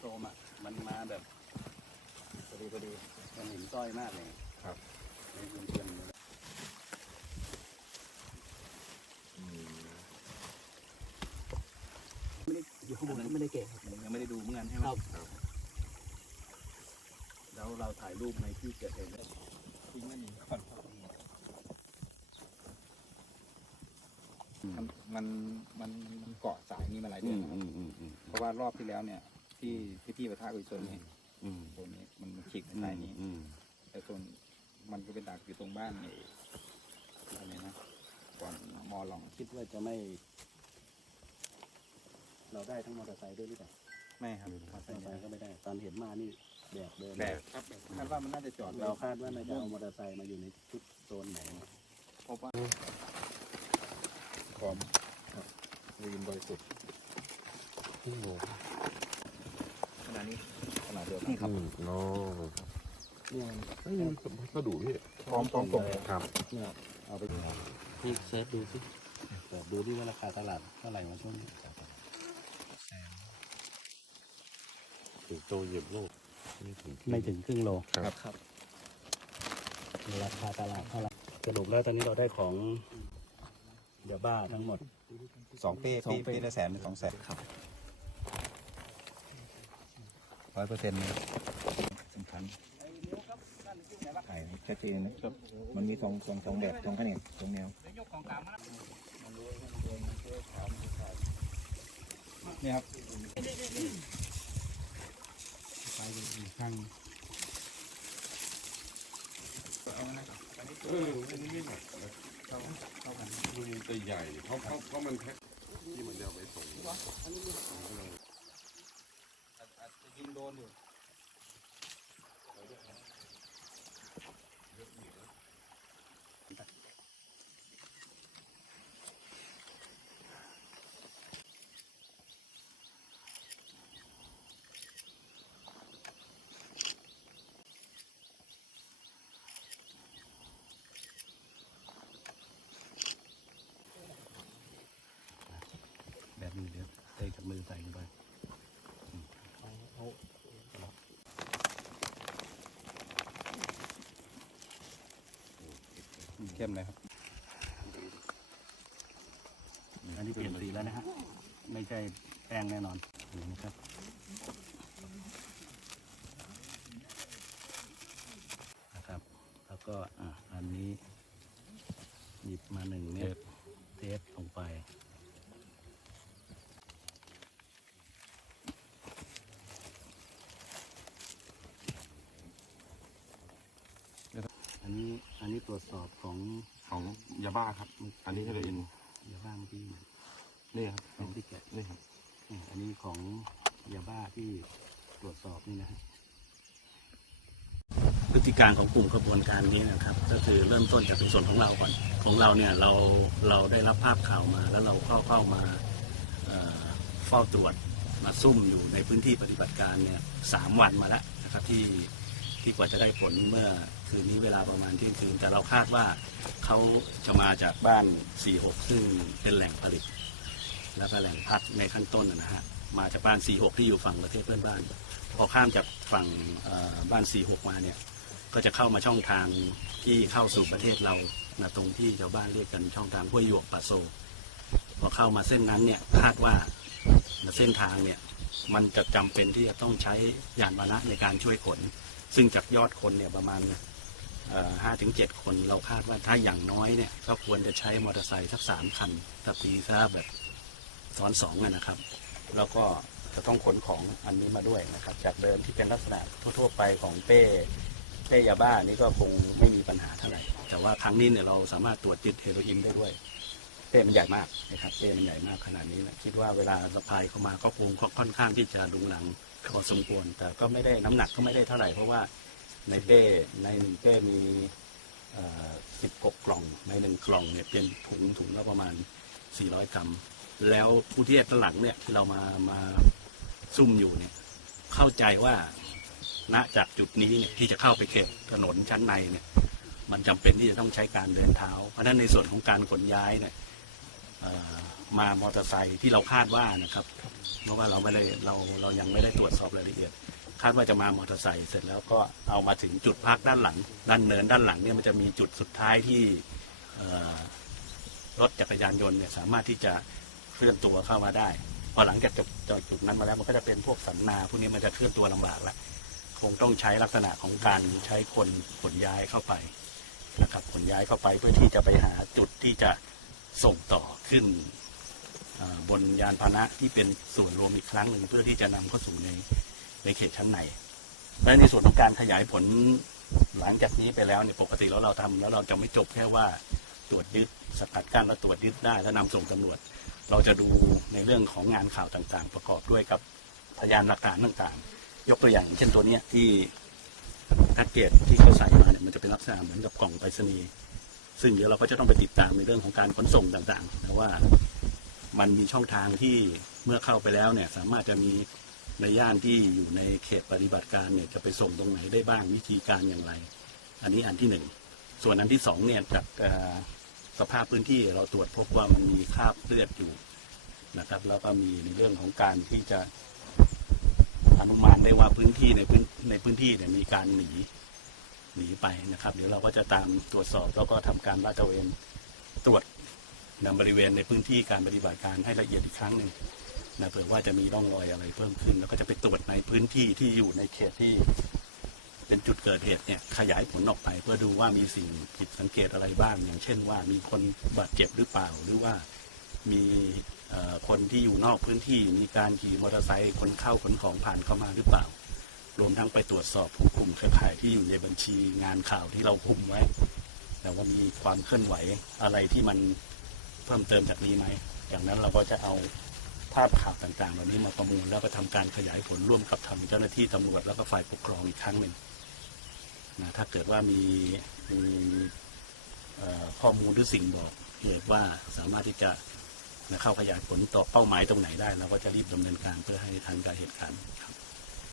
โทรมอะมันมาแบบพอดีพอดีมันเห็นต้อยมากเลยครับในเพื่อนๆเลยไม่ได้อยู่ข้างบนก็ไม่ได้เก็บครับยังไม่ได้ดูเหมือนกันใช่ไหมครับแล้วเราถ่ายรูปในที่เกิดเหตุแล้วทิ้งไว้นี่ก่อนมันมันมันมันเกาะสายนี้มาหลายเดือือนมแล้วอืมอืมอืมเพราะว่ารอบที่แล้วเนี่ย ที่ที่พี่ประทะกุยชนเนี่ยอืมตัวนี้มันมันฉีกในสายนี้อืมแต่ส่วนมันก็เป็นดักอยู่ตรงบ้านนี่อะไรนะก่อนมอหลองคิดว่าจะไม่ เราได้ทั้งมอเตอร์ไซค์ด้วยหรือเปล่าไม่ครับมอเตอร์ไซค์ก็ไม่ได้ ตอนเห็นมานี่แบกเดินแบบครับคาดว่ามันน่าจะจอดเราคาดว่าน่าจะเอามอเตอร์ไซค์มาอยู่ในชุดโซนไหนพบว่าพร้อมครับวีนบริสุทธิ์ ขนาดนี้ขนาดเดียวกันครับโอ้เนี่ยไม่มีกระดูกพี่พร้อมพร้อมส่งครับ เนี่ยเอาไปนี่เซฟดูสิเปิดดูที่ว่าราคาตลาดเท่าไหร่มาช่วงนี้ถึงโตเหยียบโลกไม่ถึงไม่ถึงครึ่งโลครับครับราคาตลาดเท่าไหร่สรุปแล้วตอนนี้เราได้ของยาบ้าทั้งหมดสองเป้สองเป้เป้เป้ละแสนหรือสองแสนครับ ร้อยเปอร์เซ็นต์สำคัญถ่ายชัดเจนนะครับ มันมีสองสองสองแบบสองขนาดสองแนวนี่ครับไปอีกข้างเอออันนี้ไม่หนักนะมันจะใหญ่เพราะเพราะเพราะมันแพ็คที่มันจะเอาไปส่งยิง โดนอยู่ แบบนี้เดี๋ยวเตะกับมือใส่ลงไป เข้มเลยครับ อันนี้เปลี่ยนสีแล้วนะฮะ ไม่ใช่แป้งแน่นอนนี่นะครับนะครับ แล้วก็อะอันนี้หยิบมาหนึ่งเม็ดเทปลงไป อั นนี้อันนี้ตรวจสอบของของยาบ้าครับ อันนี้เฮโรอีนยาบ้าที่นี่ครับของที่แกะนี่ครับอืมอันนี้ของยาบ้าที่ตรวจสอบนี่นะฮะพฤติการของกลุ่มขบวนการนี้นะครับ ก็คือเริ่มต้นจากในส่วนของเราก่อนของเราเนี่ยเราเราได้รับภาพข่าวมา แล้วเราเข้าเข้ามาเอ่อเฝ้าตรวจมาซุ่มอยู่ในพื้นที่ปฏิบัติการเนี่ยสามวันมาแล้วนะครับที่ ที่กว่าจะได้ผลเมื่อคืนนี้เวลาประมาณเที่ยงคืน แต่เราคาดว่าเขาจะมาจากบ้าน 46 ซึ่งเป็นแหล่งผลิต แล้วก็แหล่งพักในขั้นต้นนะฮะมาจากบ้าน 46 ที่อยู่ฝั่งประเทศเพื่อนบ้าน พอข้ามจากฝั่งบ้าน 46 มาเนี่ยก็จะเข้ามาช่องทางที่เข้าสู่ประเทศเรานะตรงที่ชาวบ้านเรียกกันช่องทางห้วยหยวกปะโซพอเข้ามาเส้นนั้นเนี่ยคาดว่าเส้นทางเนี่ยมันจะจำเป็นที่จะต้องใช้ยานพานะในการช่วยขน ซึ่งจากยอดคนเนี่ยประมาณห้าถึงเจ็ดคนเราคาดว่าถ้าอย่างน้อยเนี่ยก็ควรจะใช้มอเตอร์ไซค์สักสามคันถ้าตีซะแบบซ้อนสองนะครับ แล้วก็จะต้องขนของอันนี้มาด้วยนะครับ จากเดิมที่เป็นลักษณะทั่วๆไปของเป้เป้ยาบ้านี่ก็คงไม่มีปัญหาเท่าไหร่ แต่ว่าครั้งนี้เนี่ยเราสามารถตรวจยึดเฮโรอีนได้ด้วย เป้มันใหญ่มากนะครับเป้มันใหญ่มากขนาดนี้นะคิดว่าเวลาสะพายเข้ามาก็คงค่อนข้างที่จะดุงหลัง พอสมควรแต่ก็ไม่ได้น้ำหนักก็ไม่ได้เท่าไหร่ เพราะว่าในเป้ในหนึ่งเป้มีสิบกกล่องในหนึ่งกล่องเนี่ยเป็นถุงถุงละประมาณ 400 กรัม แล้วผู้ที่ด้านหลังเนี่ยที่เรามามาซุ่มอยู่เนี่ยเข้าใจว่าณจากจุดนี้เนี่ยที่จะเข้าไปเขตถนนชั้นในเนี่ยมันจำเป็นที่จะต้องใช้การเดินเท้า เพราะฉะนั้นในส่วนของการขนย้ายเนี่ย มามอเตอร์ไซค์ที่เราคาดว่านะครับ เพราะว่าเราไม่ได้เราเรายังไม่ได้ตรวจสอบรายละเอียด คาดว่าจะมามอเตอร์ไซค์เสร็จแล้วก็เอามาถึงจุดพักด้านหลัง ด้านเนินด้านหลังเนี่ยมันจะมีจุดสุดท้ายที่รถจักรยานยนต์เนี่ยสามารถที่จะเคลื่อนตัวเข้ามาได้ พอหลังจากจบจากจุดนั้นมาแล้วมันก็จะเป็นพวกสันนาพวกนี้มันจะเคลื่อนตัวลำบากล้วคงต้องใช้ลักษณะของการใช้คนขนย้ายเข้าไปนะครับขนย้ายเข้าไปเพื่อที่จะไปหาจุดที่จะ ส่งต่อขึ้นบนยานพาหนะที่เป็นส่วนรวมอีกครั้งหนึ่งเพื่อที่จะนำเข้าสู่ในในเขตชั้นในและในส่วนของการขยายผลหลังจากนี้ไปแล้วเนี่ยปกติแล้วเราทำแล้วเราจะไม่จบแค่ว่าตรวจยึดสกัดกั้นแล้วตรวจยึดได้แล้วนำส่งตำรวจ เราจะดูในเรื่องของงานข่าวต่างๆ ประกอบด้วยกับพยานหลักฐานต่างๆ ยกตัวอย่างเช่นตัวเนี้ยที่แพ็กเกจที่เขาใส่มาเนี่ยมันจะเป็นลักษณะเหมือนกับกล่องไปรษณีย์ ซึ่งเดี๋ยวเราก็จะต้องไปติดตามในเรื่องของการขนส่งต่างๆนะว่ามันมีช่องทางที่เมื่อเข้าไปแล้วเนี่ยสามารถจะมีในย่านที่อยู่ในเขตปฏิบัติการเนี่ยจะไปส่งตรงไหนได้บ้างวิธีการอย่างไร อันนี้อันที่หนึ่งส่วนอันที่สองเนี่ยจากสภาพพื้นที่เราตรวจพบว่ามันมีคราบเลือดอยู่นะครับ แล้วก็มีในเรื่องของการที่จะอนุมานได้ว่าพื้นที่ในพื้นในพื้นที่เนี่ยมีการหนี หนีไปนะครับ เดี๋ยวเราก็จะตามตรวจสอบแล้วก็ทำการลาดตระเวนตรวจนบริเวณในพื้นที่การปฏิบัติการให้ละเอียดอีกครั้งหนึ่งนะเผื่อว่าจะมีร่องรอยอะไรเพิ่มขึ้น แล้วก็จะไปตรวจในพื้นที่ที่อยู่ในเขตที่ เป็นจุดเกิดเหตุเนี่ยขยายผลออกไป เพื่อดูว่ามีสิ่งผิดสังเกตอะไรบ้าง อย่างเช่นว่ามีคนบาดเจ็บหรือเปล่า หรือว่ามีคนที่อยู่นอกพื้นที่ มีการขี่มอเตอร์ไซค์ขนเข้าขนของผ่านเข้ามาหรือเปล่า รวมทั้งไปตรวจสอบผู้กลุ่มเครือข่ายที่อยู่ในบัญชีงานข่าวที่เราคุมไว้ แต่ว่ามีความเคลื่อนไหวอะไรที่มันเพิ่มเติมจากนี้ไหมอย่างนั้นเราก็จะเอาภาพข่าวต่างๆเหล่านี้มาประมูลแล้วก็ทำการขยายผลร่วมกับทางเจ้าหน้าที่ตำรวจแล้วก็ฝ่ายปกครองอีกครั้งหนึ่งนะถ้าเกิดว่ามีมีข้อมูลหรือสิ่งบอกเหตุว่าสามารถที่จะเข้าขยายผลต่อเป้าหมายตรงไหนได้เราก็จะรีบดำเนินการเพื่อให้ทันกับเหตุการณ์ครับ